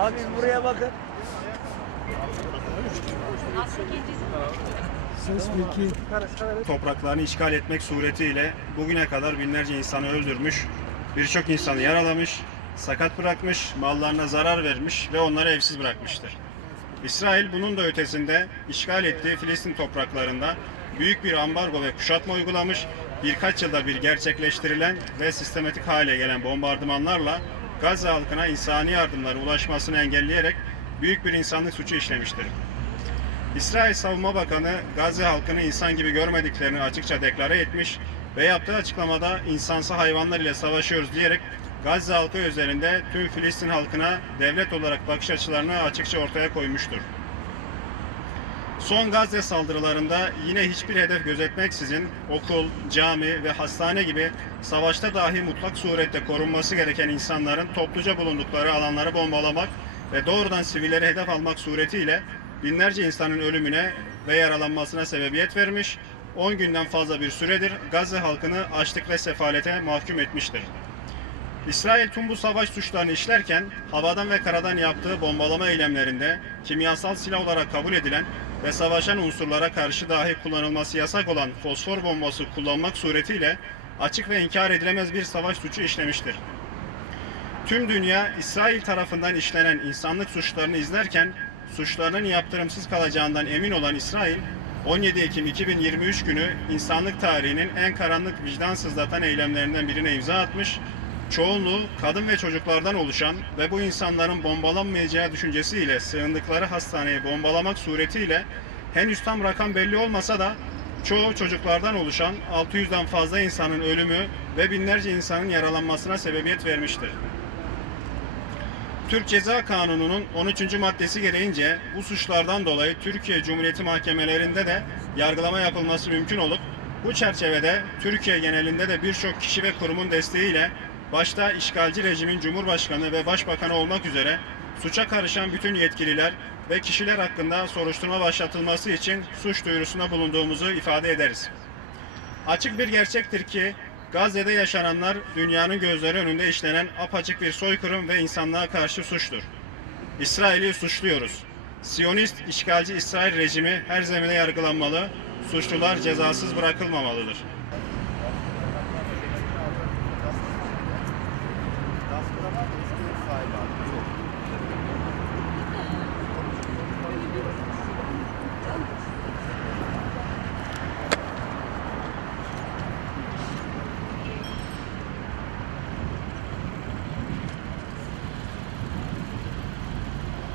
Abi buraya bakın. Ses peki. topraklarını işgal etmek suretiyle bugüne kadar binlerce insanı öldürmüş, birçok insanı yaralamış, sakat bırakmış, mallarına zarar vermiş ve onları evsiz bırakmıştır. İsrail bunun da ötesinde işgal ettiği Filistin topraklarında büyük bir ambargo ve kuşatma uygulamış, birkaç yılda bir gerçekleştirilen ve sistematik hale gelen bombardımanlarla Gazze halkına insani yardımlara ulaşmasını engelleyerek büyük bir insanlık suçu işlemiştir. İsrail Savunma Bakanı Gazze halkını insan gibi görmediklerini açıkça deklare etmiş ve yaptığı açıklamada insansı hayvanlar ile savaşıyoruz diyerek Gazze halkı üzerinde tüm Filistin halkına devlet olarak bakış açılarını açıkça ortaya koymuştur. Son Gazze saldırılarında yine hiçbir hedef gözetmeksizin okul, cami ve hastane gibi savaşta dahi mutlak surette korunması gereken insanların topluca bulundukları alanları bombalamak ve doğrudan sivilleri hedef almak suretiyle binlerce insanın ölümüne ve yaralanmasına sebebiyet vermiş, 10 günden fazla bir süredir Gazze halkını açlık ve sefalete mahkum etmiştir. İsrail tüm bu savaş suçlarını işlerken havadan ve karadan yaptığı bombalama eylemlerinde kimyasal silah olarak kabul edilen ve savaşan unsurlara karşı dahi kullanılması yasak olan fosfor bombası kullanmak suretiyle açık ve inkar edilemez bir savaş suçu işlemiştir. Tüm dünya İsrail tarafından işlenen insanlık suçlarını izlerken suçlarının yaptırımsız kalacağından emin olan İsrail 17 Ekim 2023 günü insanlık tarihinin en karanlık vicdan sızlatan eylemlerinden birine imza atmış, çoğunluğu kadın ve çocuklardan oluşan ve bu insanların bombalanmayacağı düşüncesiyle sığındıkları hastaneyi bombalamak suretiyle henüz tam rakam belli olmasa da çoğu çocuklardan oluşan 600'den fazla insanın ölümü ve binlerce insanın yaralanmasına sebebiyet vermiştir. Türk Ceza Kanunu'nun 13. maddesi gereğince bu suçlardan dolayı Türkiye Cumhuriyeti mahkemelerinde de yargılama yapılması mümkün olup bu çerçevede Türkiye genelinde de birçok kişi ve kurumun desteğiyle başta işgalci rejimin Cumhurbaşkanı ve Başbakanı olmak üzere suça karışan bütün yetkililer ve kişiler hakkında soruşturma başlatılması için suç duyurusunda bulunduğumuzu ifade ederiz. Açık bir gerçektir ki Gazze'de yaşananlar dünyanın gözleri önünde işlenen apaçık bir soykırım ve insanlığa karşı suçtur. İsrail'i suçluyoruz. Siyonist işgalci İsrail rejimi her zemine yargılanmalı, suçlular cezasız bırakılmamalıdır. ask?